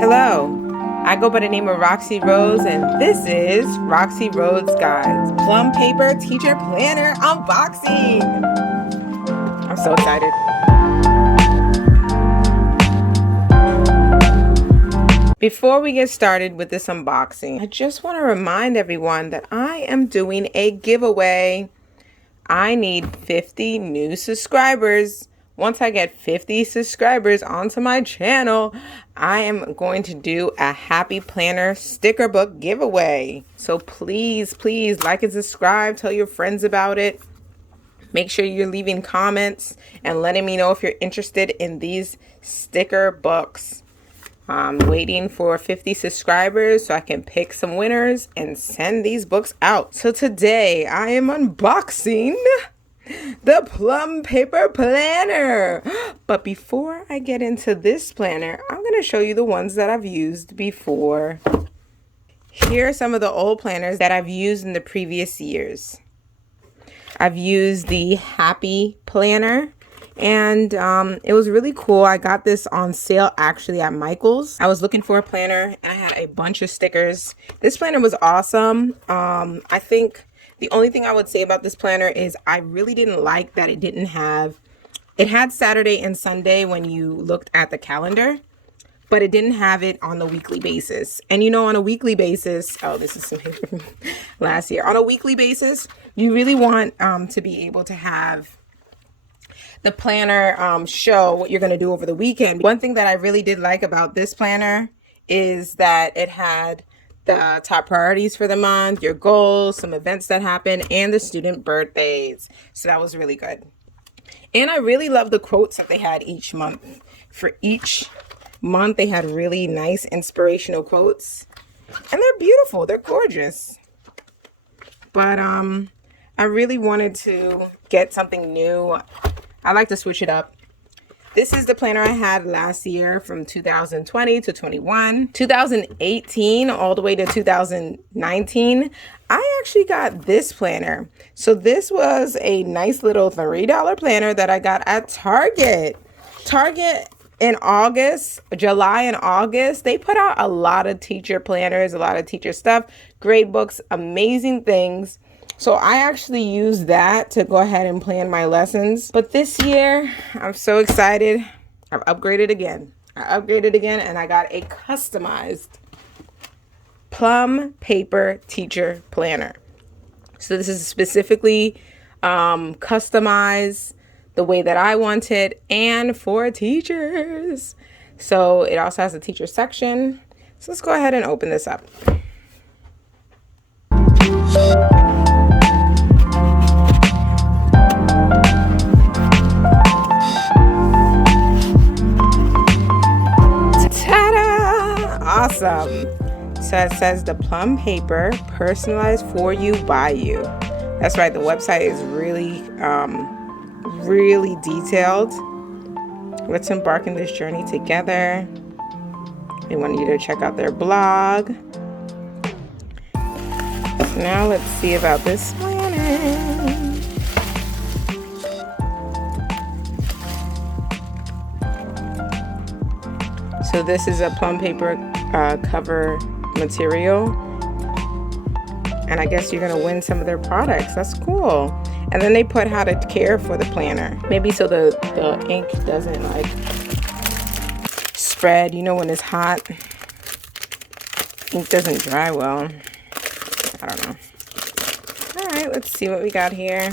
Hello, I go by the name of Roxy Rose, and this is Roxy Rhodes Guides Plum Paper Teacher Planner Unboxing. I'm so excited. Before we get started with this unboxing, I just want to remind everyone that I am doing a giveaway. I need 50 new subscribers. Once I get 50 subscribers onto my channel, I am going to do a Happy Planner sticker book giveaway. So please like and subscribe. Tell your friends about it. Make sure you're leaving comments and letting me know if you're interested in these sticker books. I'm waiting for 50 subscribers so I can pick some winners and send these books out. So today I am unboxing the Plum Paper Planner. But before I get into this planner, I'm going to show you the ones that I've used before. Here are some of the old planners that I've used in the previous years. I've used the Happy Planner, and it was really cool. I got this on sale actually at Michael's. I was looking for a planner and I had a bunch of stickers. This planner was awesome. I think the only thing I would say about this planner is I really didn't like that it had Saturday and Sunday when you looked at the calendar, but it didn't have it on the weekly basis. And you know, on a weekly basis, oh, this is something from last year. On a weekly basis, you really want to be able to have the planner show what you're going to do over the weekend. One thing that I really did like about this planner is that it had the top priorities for the month, your goals, some events that happen, and the student birthdays. So that was really good. And I really love the quotes that they had each month. For each month, they had really nice inspirational quotes. And they're beautiful. They're gorgeous. But I really wanted to get something new. I like to switch it up. This is the planner I had last year from 2020 to 21. 2018 all the way to 2019, I actually got this planner. So this was a nice little $3 planner that I got at Target. Target in August, July and August, they put out a lot of teacher planners, a lot of teacher stuff, grade books, amazing things. So I actually used that to go ahead and plan my lessons. But this year, I'm so excited. I've upgraded again. And I got a customized Plum Paper Teacher Planner. So this is specifically customized the way that I want it and for teachers. So it also has a teacher section. So let's go ahead and open this up. Awesome. So it says the Plum Paper, personalized for you, by you. That's right. The website is really detailed. Let's embark in this journey together. They want you to check out their blog. So now let's see about this planner. So this is a Plum Paper cover material, and I guess you're gonna win some of their products. That's cool. And then they put how to care for the planner, maybe so the ink doesn't like spread. You know, when it's hot, ink doesn't dry well. I don't know. All right, let's see what we got here.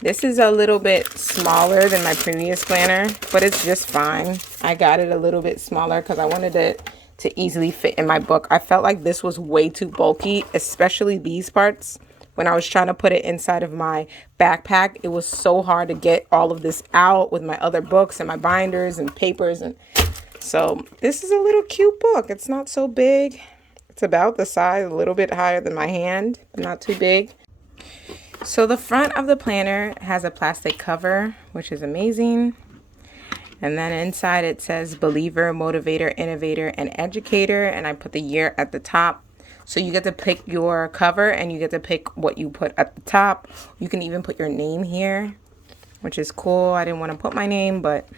This is a little bit smaller than my previous planner, but it's just fine. I got it a little bit smaller because I wanted it to easily fit in my book. I felt like this was way too bulky, especially these parts. When I was trying to put it inside of my backpack, it was so hard to get all of this out with my other books and my binders and papers. And so this is a little cute book. It's not so big. It's about the size, a little bit higher than my hand, but not too big. So the front of the planner has a plastic cover, which is amazing. And then inside it says believer, motivator, innovator, and educator. And I put the year at the top. So you get to pick your cover and you get to pick what you put at the top. You can even put your name here, which is cool. I didn't want to put my name, but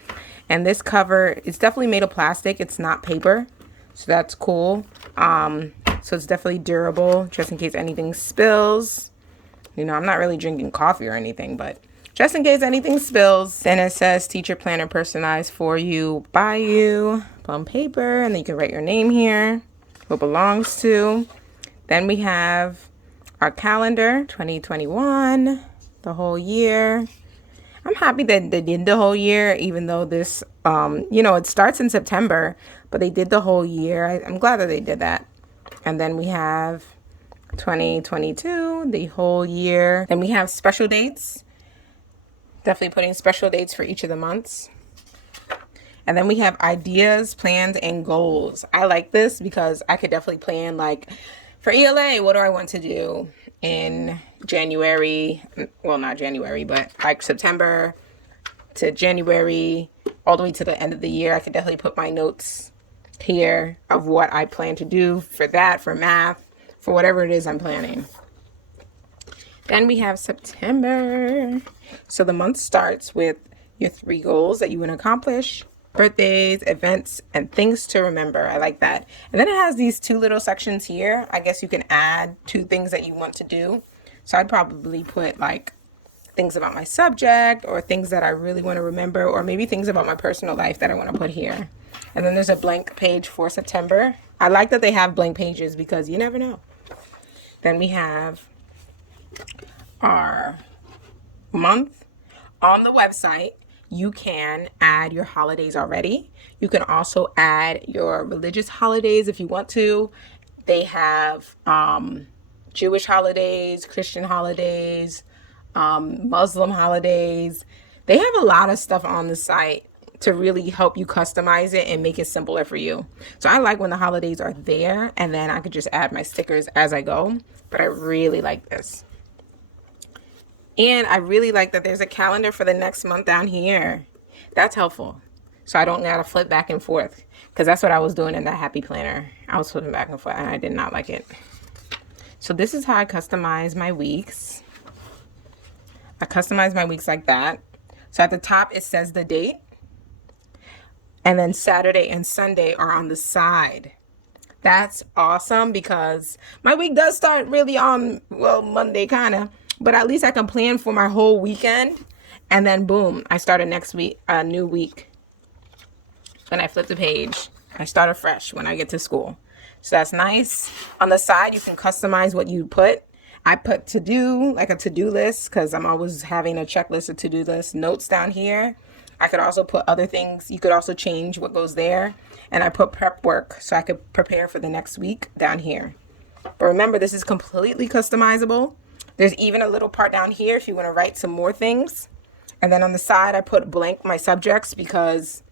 And this cover is definitely made of plastic. It's not paper. So that's cool. So it's definitely durable, just in case anything spills. You know, I'm not really drinking coffee or anything, but just in case anything spills. Then it says teacher planner personalized for you, by you, plum paper, and then you can write your name here, who it belongs to. Then we have our calendar, 2021, the whole year. I'm happy that they did the whole year, even though this, you know, it starts in September, but they did the whole year. I'm glad that they did that. And then we have 2022, the whole year. Then we have special dates. Definitely putting special dates for each of the months. And then we have ideas, plans, and goals. I like this because I could definitely plan, like, for ELA, what do I want to do in January? Well, not January, but like September to January, all the way to the end of the year. I could definitely put my notes here of what I plan to do for that, for math, for whatever it is I'm planning. Then we have September. So the month starts with your 3 goals that you want to accomplish: birthdays, events, and things to remember. I like that. And then it has these 2 little sections here. I guess you can add 2 things that you want to do. So I'd probably put like things about my subject, or things that I really want to remember, or maybe things about my personal life that I want to put here. And then there's a blank page for September. I like that they have blank pages because you never know. Then we have our month. On the website, you can add your holidays already. You can also add your religious holidays if you want to. They have Jewish holidays, Christian holidays, Muslim holidays. They have a lot of stuff on the site to really help you customize it and make it simpler for you. So I like when the holidays are there, and then I could just add my stickers as I go. But I really like this. And I really like that there's a calendar for the next month down here. That's helpful. So I don't gotta flip back and forth, because that's what I was doing in the Happy Planner. I was flipping back and forth and I did not like it. So this is how I customize my weeks. I customize my weeks like that. So at the top it says the date, and then Saturday and Sunday are on the side. That's awesome, because my week does start really on, well, Monday kind of, but at least I can plan for my whole weekend, and then boom, I start a new week. When I flip the page, I start afresh when I get to school. So that's nice. On the side, you can customize what you put. I put to do, like a to-do list, because I'm always having a checklist of to-do list. Notes down here. I could also put other things. You could also change what goes there. And I put prep work so I could prepare for the next week down here. But remember, this is completely customizable. There's even a little part down here if you want to write some more things. And then on the side, I put blank my subjects, because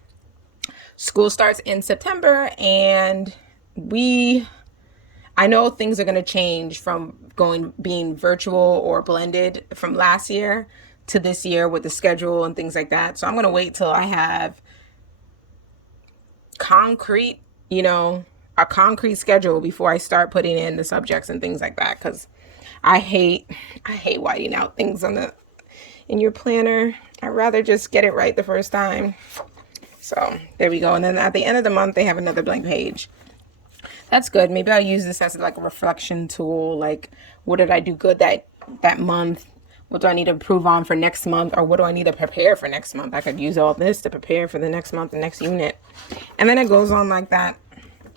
school starts in September, and I know things are going to change from being virtual or blended from last year to this year with the schedule and things like that. So I'm going to wait till I have a concrete schedule before I start putting in the subjects and things like that, because I hate whiting out things in your planner. I'd rather just get it right the first time. So there we go. And then at the end of the month, they have another blank page. That's good. Maybe I'll use this as like a reflection tool. Like, what did I do good that month? What do I need to improve on for next month? Or what do I need to prepare for next month? I could use all this to prepare for the next month, the next unit. And then it goes on like that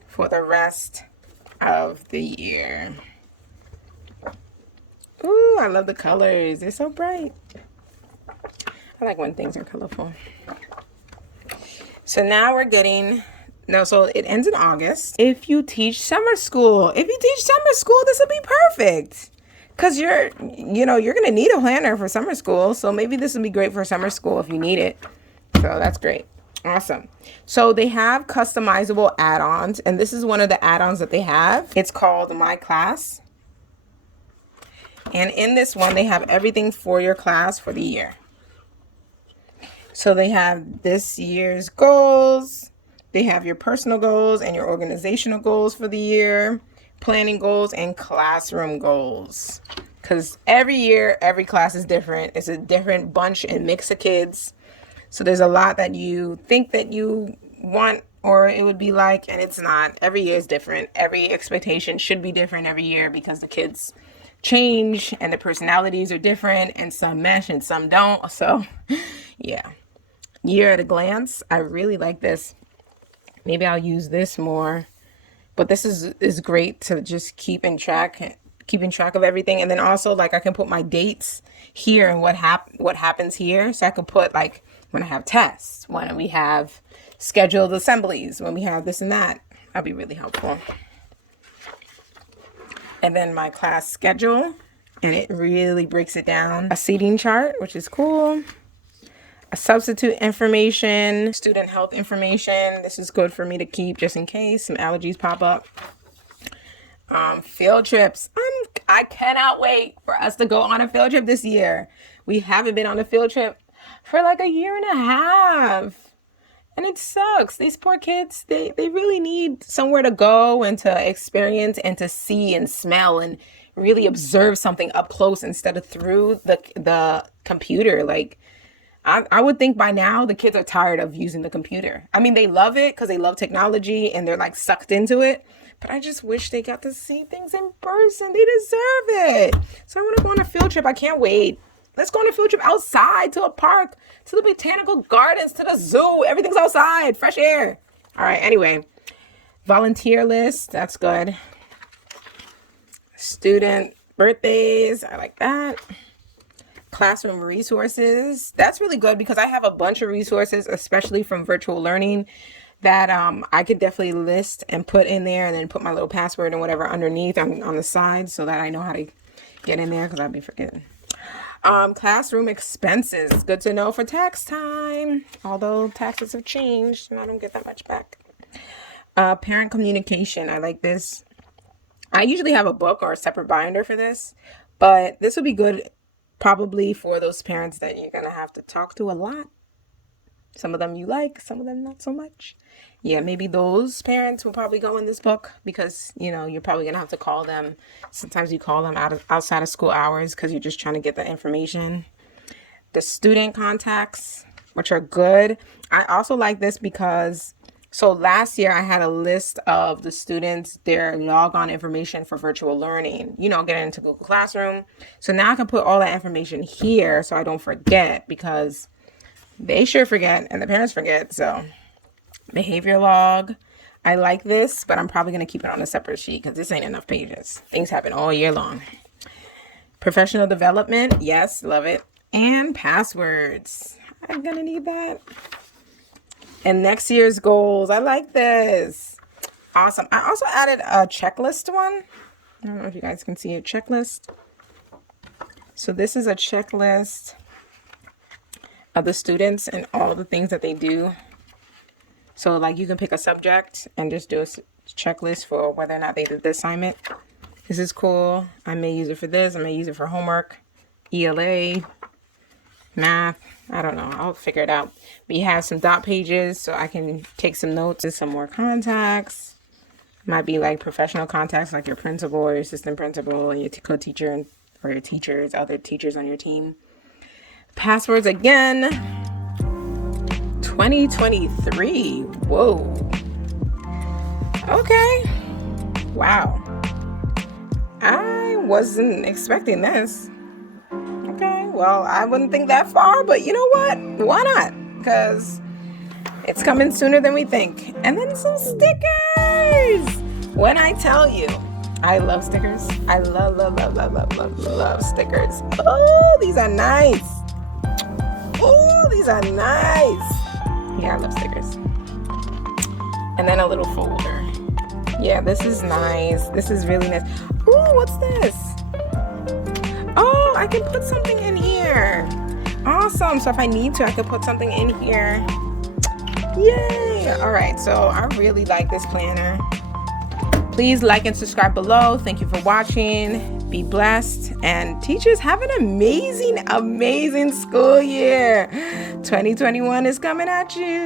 for the rest of the year. Ooh, I love the colors. They're so bright. I like when things are colorful. So now so it ends in August. If you teach summer school, this will be perfect. Because you're going to need a planner for summer school. So maybe this will be great for summer school if you need it. So that's great. Awesome. So they have customizable add-ons. And this is one of the add-ons that they have. It's called My Class. And in this one, they have everything for your class for the year. So they have this year's goals. They have your personal goals and your organizational goals for the year, planning goals, and classroom goals. Because every year, every class is different. It's a different bunch and mix of kids. So there's a lot that you think that you want or it would be like, and it's not. Every year is different. Every expectation should be different every year because the kids change and the personalities are different and some mesh and some don't. So yeah, year at a glance. I really like this. Maybe I'll use this more, but this is great to just keeping track of everything. And then also, like, I can put my dates here and what happens here. So I can put, like, when I have tests, when we have scheduled assemblies, when we have this and that. That'd be really helpful. And then my class schedule, and it really breaks it down. A seating chart, which is cool. A substitute information, student health information. This is good for me to keep just in case some allergies pop up. Field trips. I cannot wait for us to go on a field trip this year. We haven't been on a field trip for like a year and a half. And it sucks. These poor kids, they really need somewhere to go and to experience and to see and smell and really observe something up close instead of through the computer. Like, I would think by now the kids are tired of using the computer. I mean, they love it because they love technology and they're like sucked into it. But I just wish they got to see things in person. They deserve it. So I want to go on a field trip. I can't wait. Let's go on a field trip outside to a park, to the botanical gardens, to the zoo. Everything's outside, fresh air. All right, anyway. Volunteer list, that's good. Student birthdays, I like that. Classroom resources, that's really good because I have a bunch of resources, especially from virtual learning, that I could definitely list and put in there and then put my little password and whatever underneath on the side so that I know how to get in there because I'll be forgetting. Classroom expenses, good to know for tax time, although taxes have changed and I don't get that much back. Parent communication, I like this. I usually have a book or a separate binder for this, but this would be good probably for those parents that you're going to have to talk to a lot. Some of them you like, some of them not so much. Yeah, maybe those parents will probably go in this book because, you know, you're probably going to have to call them. Sometimes you call them outside of school hours because you're just trying to get the information. The student contacts, which are good. I also like this because, so last year I had a list of the students, their logon information for virtual learning, you know, getting into Google Classroom. So now I can put all that information here so I don't forget because they sure forget and the parents forget. So behavior log. I like this, but I'm probably going to keep it on a separate sheet because this ain't enough pages. Things happen all year long. Professional development. Yes, love it. And passwords. I'm going to need that. And next year's goals. I like this. Awesome. I also added a checklist one. I don't know if you guys can see a checklist. So this is a checklist of the students and all the things that they do. So like you can pick a subject and just do a checklist for whether or not they did the assignment. This is cool. I may use it for this. I may use it for homework, ELA, math. I don't know. I'll figure it out. But you have some dot pages so I can take some notes and some more contacts. Might be like professional contacts like your principal or your assistant principal and your co-teacher or your teachers, other teachers on your team. Passwords again. 2023. Whoa. Okay. Wow. I wasn't expecting this. Okay. Well, I wouldn't think that far, but you know what? Why not? Because it's coming sooner than we think. And then some stickers. When I tell you, I love stickers. I love stickers. Oh, these are nice. Oh, these are nice. Yeah, I love stickers. And then a little folder. Yeah, this is nice. This is really nice. Ooh, what's this? Oh, I can put something in here. Awesome. So if I need to, I could put something in here. Yay. All right. So I really like this planner. Please like and subscribe below. Thank you for watching. Be blessed. And teachers, have an amazing, amazing school year. 2021 is coming at you.